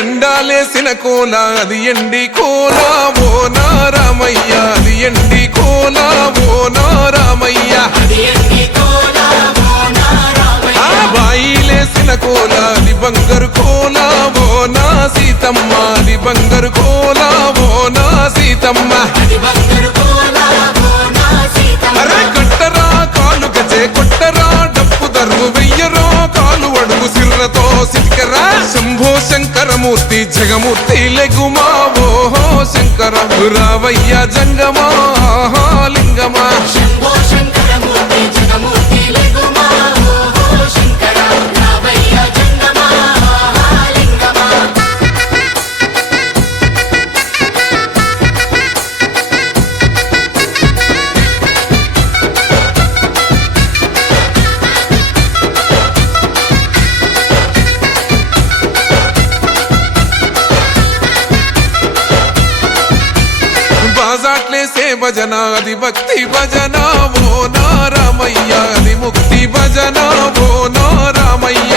ఎండాలేసిన కోల అది ఎండి కోల ఓ నారామయ్య అది ఎండి కోల ఓ నారామయ్య బాయిలేసిన కోల అది బంగారు కోల ఓ నా సీతమ్మ అది బంగారు కోల ఓ నా సీతమ్మ అరే కట్టరా కాలు గజే కొట్టరా డప్పు దరువు వెయ్యరో కాలు అడుగు సిర్రతో సిటికరా శంభో శంకరమూర్తి జగమూర్తి లెగుమా ఓహో శంకర రావయ్య జంగమా లింగమా బాజాట్లేసే భజన అది భక్తి భజన ఓ నారామయ్య అది ముక్తి భజన ఓ నారామయ్య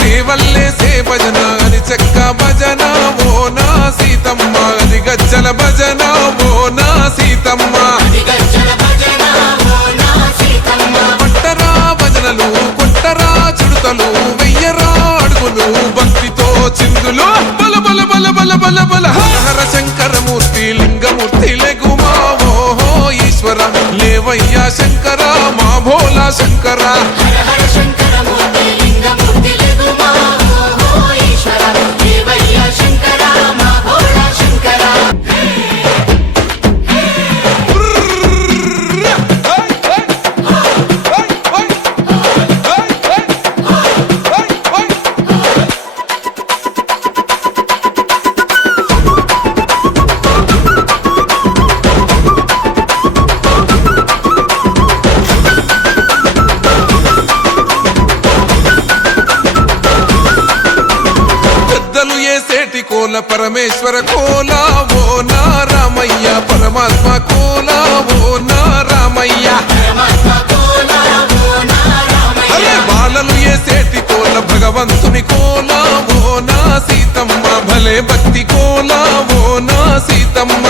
సేవల్లేసే భజన అది చెక్క భజన ఓ నా సీతమ్మ అది గజ్జల భజన ఓ నా సీతమ్మ పట్టరా భజనలు కొట్టరా చిడుతలు వెయ్యరా అడుగులు భక్తితో చిందులు బల బల బల బల బల బల హర శంకరమూర్తి లింగమూర్తి లెగుమా ఓహో ఈశ్వర లేవయ్యా శంకర మా భోలా శంకర కోల పరమేశ్వర కోల ఓ నారామయ్య పరమాత్మ కోల ఓ నారామయ్య అరే బాలలు ఏసేటి కోల భగవంతుని కోల ఓ నా సీతమ్మ భలే భక్తి కోల ఓ నా సీతమ్మ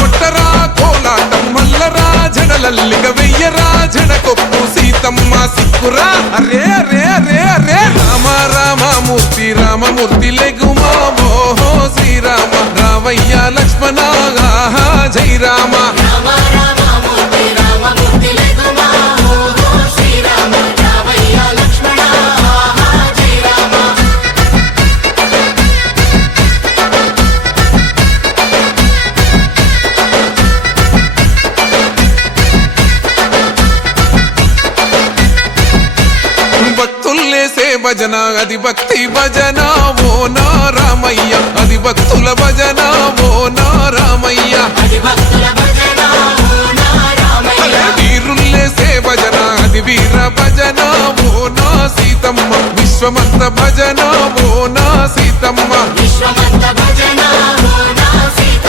కొట్టరా కోలాటం మల్లరా జడలల్లిగ వెయ్యరా జడకొప్పు సీతమ్మ సిక్కురా అరే అరే అరే అరే రామ రామమూర్తి రామమూర్తి లెగుమా ఓహో శ్రీరామ రావయ్య లక్ష్మణ జై రామ భజన అది భక్తి భజన ఓ నారామయ్య అది భక్తుల భజన ఓ నారామయ్య వీరుల్లేసే భజన అది వీర భజన ఓ నా సీతమ్మ విశ్వమంత భజన ఓ నా సీతమ్మ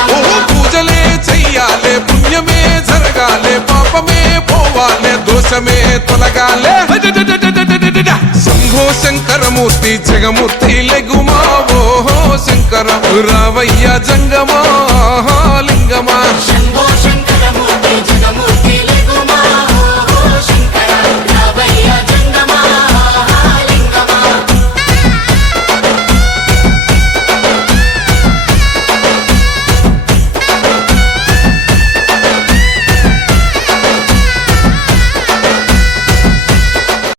ఓ పూజలే చెయ్యాలే పుణ్యమే జరగాలే పాపమే పోవాలే దోషమే తొలగాలే శంభో శంకరమూర్తి జగమూర్తి లెగుమా ఓహో శంకర రావయ్య జంగమా లింగమా